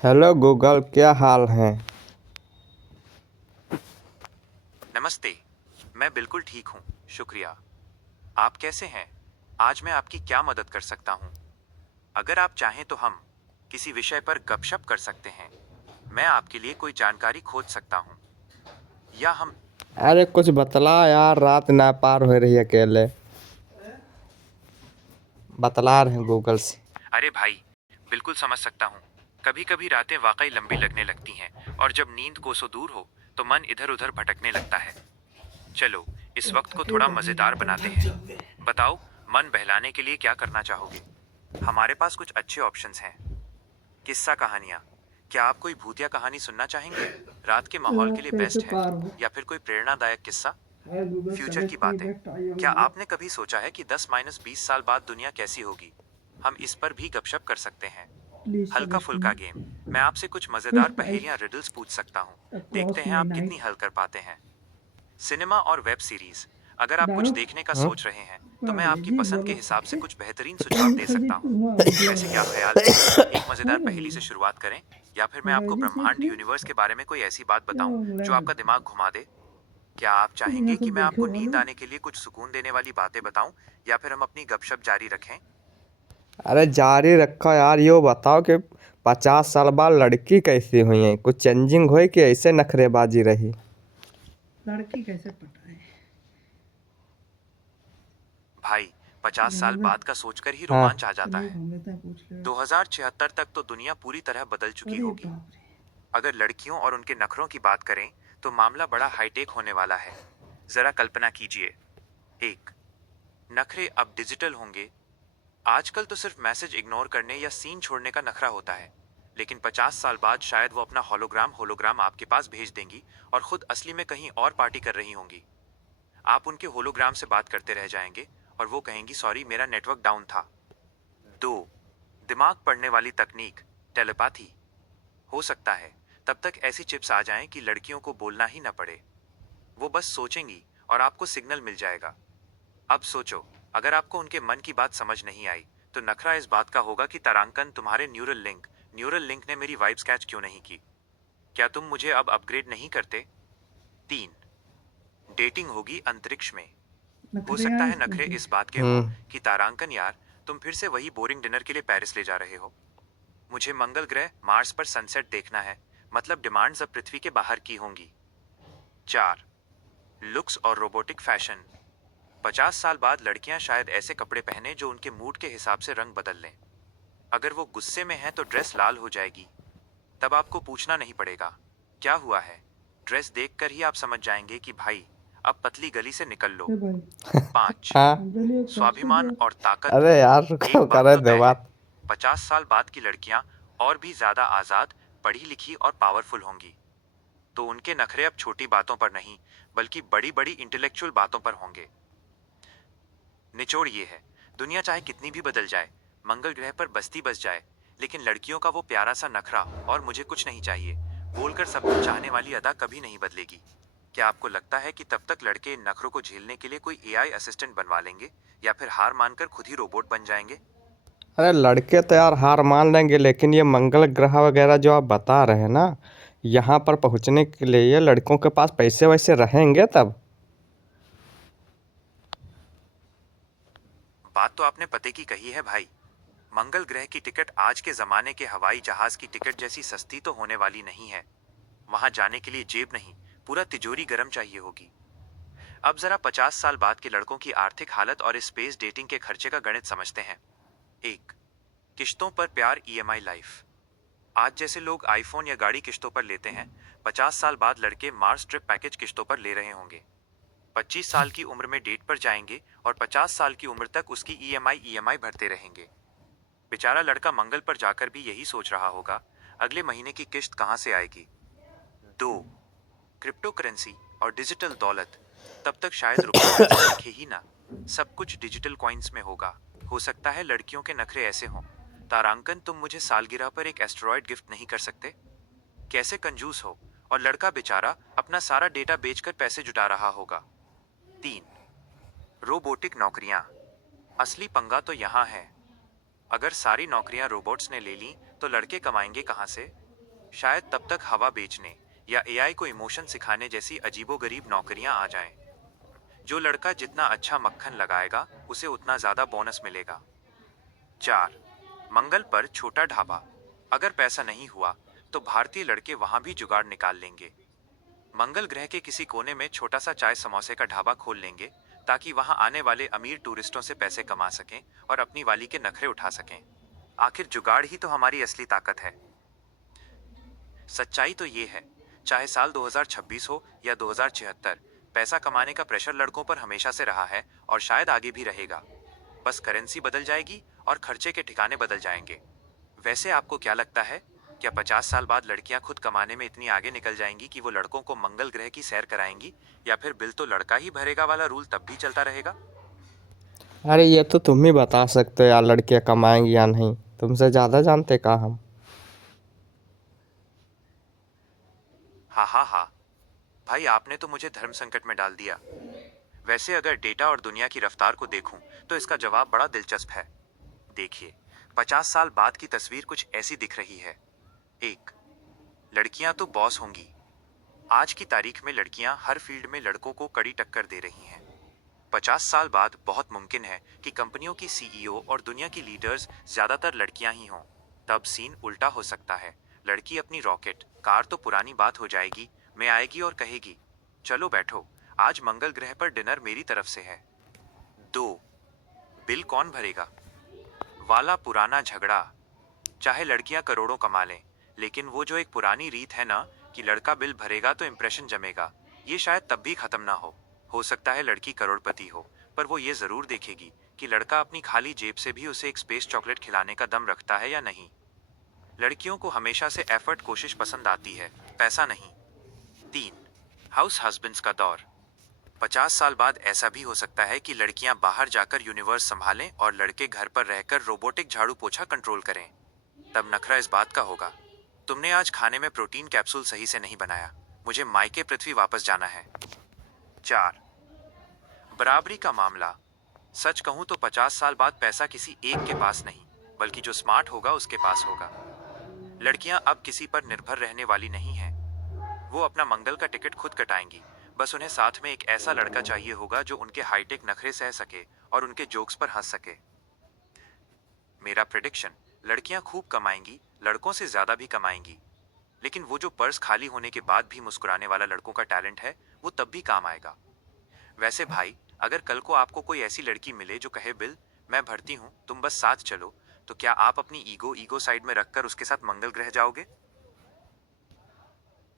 Hello Google, क्या हाल है। नमस्ते। मैं बिल्कुल ठीक हूँ, शुक्रिया। आप कैसे हैं? आज मैं आपकी क्या मदद कर सकता हूँ? अगर आप चाहें तो हम किसी विषय पर गपशप कर सकते हैं। मैं आपके लिए कोई जानकारी खोज सकता हूँ या हम। अरे कुछ बतला यार, रात ना पार हो रही है अकेले। बतला रहे हैं गूगल से। अरे भाई, बिल्कुल समझ सकता हूँ। कभी कभी रातें वाकई लंबी लगने लगती हैं और जब नींद कोसों दूर हो तो मन इधर उधर भटकने लगता है। चलो, इस वक्त को थोड़ा मजेदार बनाते हैं। बताओ, मन बहलाने के लिए क्या करना चाहोगे? हमारे पास कुछ अच्छे ऑप्शंस हैं। किस्सा कहानियाँ। क्या आप कोई भूतिया कहानी सुनना चाहेंगे? रात के माहौल के लिए कैसे बेस्ट है। पार हो। या फिर कोई प्रेरणादायक किस्सा? हाय गूगल फ्यूचर की सजेस्ट मी बातें। बेस्ट आई एम क्या वीडियो। आपने कभी सोचा है कि 10-20 साल बाद दुनिया कैसी होगी? हम इस पर भी गपशप कर सकते हैं। प्लीज हल्का सजेस्ट फुल्का मी गेम। मैं आपसे कुछ मजेदार बेस्ट पहेलियां प्राइस रिडल्स पूछ सकता हूँ। देखते अक्रॉस हैं माय आप कितनी नाइट। हल कर पाते हैं। सिनेमा और वेब सीरीज। अगर आप कुछ डालो देखने का हम्म। सोच रहे हैं तो मैं अरे आपकी जी पसंद के बोलो। हिसाब से कुछ बेहतरीन सुझाव तुरंत दे सकता खरीद हूँ। लूंगा वीडियो वैसे में। क्या ख्याल है? एक मजेदार है पहेली से भैया। शुरुआत करें या फिर मैं आपको अंग्रेजी सीख ब्रह्मांड ली यूनिवर्स के बारे में कोई ऐसी बात या बताऊं जो इंग्लैंड। आपका दिमाग घुमा दे? क्या आप दुनिया चाहेंगे को कि मैं देखे आपको नींद बोलो। आने के लिए कुछ सुकून देने वाली बातें बताऊं या फिर हम अपनी गपशप जारी रखें? अरे जारी रखो यार, यो बताओ कि 50 साल बाद लड़की कैसी हुई है, कुछ चेंजिंग हुई कि ऐसे नखरेबाजी रही। लड़की कैसे पटाए। भाई, 50 साल घूमे बाद का सोचकर ही हाँ। रोमांच आ जाता चलिए है। घूम लेते हैं पूछ ले। 2076 तक तो दुनिया पूरी तरह बदल चुकी अरे होगी। बाप रे। अगर लड़कियों और उनके नखरों की बात करें तो मामला बड़ा हाईटेक होने वाला है। जरा कल्पना कीजिए। एक, नखरे अब डिजिटल होंगे। आजकल तो सिर्फ मैसेज इग्नोर करने या सीन छोड़ने का नखरा होता है, लेकिन 50 साल बाद शायद वो अपना होलोग्राम होलोग्राम आपके पास भेज देंगी और खुद असली में कहीं और पार्टी कर रही होंगी। आप उनके होलोग्राम से बात करते रह जाएंगे और वो कहेंगी सॉरी मेरा नेटवर्क डाउन था। दो, दिमाग पढ़ने वाली तकनीक, टेलीपैथी। हो सकता है तब तक ऐसी चिप्स आ जाएं कि लड़कियों को बोलना ही न पड़े। वो बस सोचेंगी और आपको सिग्नल मिल जाएगा। अब सोचो, अगर आपको उनके मन की बात समझ नहीं आई तो नखरा इस बात का होगा कि तारांकन तुम्हारे न्यूरल लिंक ने मेरी वाइब्स कैच क्यों नहीं की? क्या तुम मुझे अब अपग्रेड नहीं करते? तीन, डेटिंग होगी अंतरिक्ष में। हो नखरे सकता हैं है इसके नखरे के। इस बात के हों हम्म। कि तारांकन यार, तुम फिर से वही बोरिंग डिनर के लिए पेरिस ले जा रहे हो। मुझे मंगल ग्रह मार्स पर सनसेट देखना है। मतलब डिमांड्स अब पृथ्वी के बाहर की होंगी। चार, लुक्स और रोबोटिक फैशन। 50 साल बाद लड़कियां शायद ऐसे कपड़े पहने जो उनके मूड के हिसाब से रंग बदल लें। अगर वो गुस्से में है तो ड्रेस लाल हो जाएगी। तब आपको पूछना नहीं पड़ेगा क्या हुआ है। ड्रेस देखकर ही आप समझ जाएंगे कि भाई, अब पतली गली से निकल लो। ए भाई। पांच, हाँ। अंजलि एक सबसे स्वाभिमान दिया। और ताकत। अरे यार एक रुको, बात करे तो दो तय है, बात। 50 साल बाद की लड़कियां और भी ज्यादा आजाद, पढ़ी लिखी और पावरफुल होंगी। तो उनके नखरे अब छोटी बातों पर नहीं, बल्कि बड़ी बड़ी इंटेलेक्चुअल बातों पर होंगे। निचोड़ ये है, दुनिया चाहे कितनी भी बदल जाए, मंगल ग्रह पर बस्ती बस जाए, लेकिन लड़कियों का वो प्यारा सा नखरा और मुझे कुछ नहीं चाहिए बोलकर सब कुछ चाहने वाली अदा कभी नहीं बदलेगी। क्या आपको लगता है कि तब तक लड़के इन नखरों को झेलने के लिए कोई एआई असिस्टेंट बनवा लेंगे या फिर हार मानकर खुद ही रोबोट बन जाएंगे? अरे लड़के तो यार हार मान लेंगे, लेकिन ये मंगल ग्रह वगैरह जो आप बता रहे हैं ना, यहाँ पर पहुँचने के लिए लड़कों के पास पैसे वैसे रहेंगे तब। बात तो आपने पते की कही है भाई। मंगल ग्रह की टिकट आज के जमाने के हवाई जहाज की टिकट जैसी सस्ती तो होने वाली नहीं है। वहां जाने के लिए जेब नहीं, पूरा तिजोरी गर्म चाहिए होगी। अब जरा 50 साल बाद के लड़कों की आर्थिक हालत और इस स्पेस डेटिंग के खर्चे का गणित समझते हैं। एक, किश्तों पर प्यार ईएमआई लाइफ। आज जैसे लोग आईफोन या गाड़ी किश्तों पर लेते हैं, 50 साल बाद लड़के मार्स ट्रिप पैकेज किश्तों पर ले रहे होंगे। 25 साल की उम्र में डेट पर जाएंगे और 50 साल की उम्र तक उसकी ईएमआई भरते रहेंगे। बेचारा लड़का मंगल पर जाकर भी यही सोच रहा होगा, अगले महीने की किश्त कहां से आएगी। दो, क्रिप्टो करेंसी और डिजिटल दौलत। तब तक शायद रुपया पैसा दिखे ही ना, सब कुछ डिजिटल कॉइन्स में होगा। हो सकता है लड़कियों के नखरे ऐसे हों, तारांकन तुम मुझे सालगिरह पर एक एस्टेरॉयड गिफ्ट नहीं कर सकते? कैसे कंजूस हो। और लड़का बेचारा अपना सारा डेटा बेचकर पैसे जुटा रहा होगा। तीन, रोबोटिक नौकरियां। असली पंगा तो यहाँ है। अगर सारी नौकरियां रोबोट्स ने ले ली तो लड़के कमाएंगे कहाँ से? शायद तब तक हवा बेचने या एआई को इमोशन सिखाने जैसी अजीबोगरीब नौकरियां आ जाएं। जो लड़का जितना अच्छा मक्खन लगाएगा उसे उतना ज्यादा बोनस मिलेगा। 4. मंगल पर छोटा ढाबा। अगर पैसा नहीं हुआ तो भारतीय लड़के वहां भी जुगाड़ निकाल लेंगे। मंगल ग्रह के किसी कोने में छोटा सा चाय समोसे का ढाबा खोल लेंगे ताकि वहां आने वाले अमीर टूरिस्टों से पैसे कमा सकें और अपनी वाली के नखरे उठा सकें। आखिर जुगाड़ ही तो हमारी असली ताकत है। सच्चाई तो ये है, चाहे साल 2026 हो या 2076, पैसा कमाने का प्रेशर लड़कों पर हमेशा से रहा है और शायद आगे भी रहेगा। बस करेंसी बदल जाएगी और खर्चे के ठिकाने बदल जाएंगे। वैसे आपको क्या लगता है, क्या 50 साल बाद लड़कियां खुद कमाने में इतनी आगे निकल जाएंगी कि वो लड़कों को मंगल ग्रह की सैर कराएंगी, या फिर बिल तो लड़का ही भरेगा वाला रूल तब भी चलता रहेगा? अरे ये तो तुम ही बता सकते हो यार, लड़कियां कमाएंगी या नहीं। तुमसे ज़्यादा जानते का हम। हाँ हाँ हाँ भाई, आपने तो मुझे धर्म संकट में डाल दिया। वैसे अगर डेटा और दुनिया की रफ्तार को देखूं तो इसका जवाब बड़ा दिलचस्प है। देखिए, 50 साल बाद की तस्वीर कुछ ऐसी दिख रही है। 1. लड़कियां तो बॉस होंगी। आज की तारीख में लड़कियां हर फील्ड में लड़कों को कड़ी टक्कर दे रही हैं। 50 साल बाद बहुत मुमकिन है कि कंपनियों की सीईओ और दुनिया की लीडर्स ज्यादातर लड़कियां ही हों। तब सीन उल्टा हो सकता है। लड़की अपनी रॉकेट कार तो पुरानी बात हो जाएगी, में आएगी और कहेगी, चलो बैठो, आज मंगल ग्रह पर डिनर मेरी तरफ से है। 2. बिल कौन भरेगा वाला पुराना झगड़ा। चाहे लड़कियां करोड़ों कमा लें, लेकिन वो जो एक पुरानी रीत है ना कि लड़का बिल भरेगा तो इंप्रेशन जमेगा, ये शायद तब भी खत्म ना हो सकता है लड़की करोड़पति हो, पर वो ये जरूर देखेगी कि लड़का अपनी खाली जेब से भी उसे एक स्पेस चॉकलेट खिलाने का दम रखता है या नहीं। लड़कियों को हमेशा से एफर्ट कोशिश पसंद आती है, पैसा नहीं। 3. हाउस हस्बैंड्स का दौर। 50 साल बाद ऐसा भी हो सकता है कि लड़कियां बाहर जाकर यूनिवर्स संभालें और लड़के घर पर रहकर रोबोटिक झाड़ू पोछा कंट्रोल करें। तब नखरा इस बात का होगा, तुमने आज खाने में प्रोटीन कैप्सूल सही से नहीं बनाया, मुझे मायके पृथ्वी वापस जाना है। 4. बराबरी का मामला। सच कहूं तो 50 साल बाद पैसा किसी एक के पास नहीं, बल्कि जो स्मार्ट होगा उसके पास होगा। लड़कियां अब किसी पर निर्भर रहने वाली नहीं हैं। वो अपना मंगल का टिकट खुद कटाएंगी, बस उन्हें साथ में एक ऐसा लड़का चाहिए होगा जो उनके हाईटेक नखरे सह सके और उनके जोक्स पर हंस सके। मेरा प्रेडिक्शन, लड़कियां खूब कमाएंगी, लड़कों से ज्यादा भी कमाएंगी, लेकिन वो जो पर्स खाली होने के बाद भी मुस्कुराने वाला लड़कों का टैलेंट है, वो तब भी काम आएगा। वैसे भाई, अगर कल को आपको कोई ऐसी लड़की मिले जो कहे, बिल मैं भरती हूँ, तुम बस साथ चलो, तो क्या आप अपनी ईगो साइड में रखकर उसके साथ मंगल ग्रह जाओगे?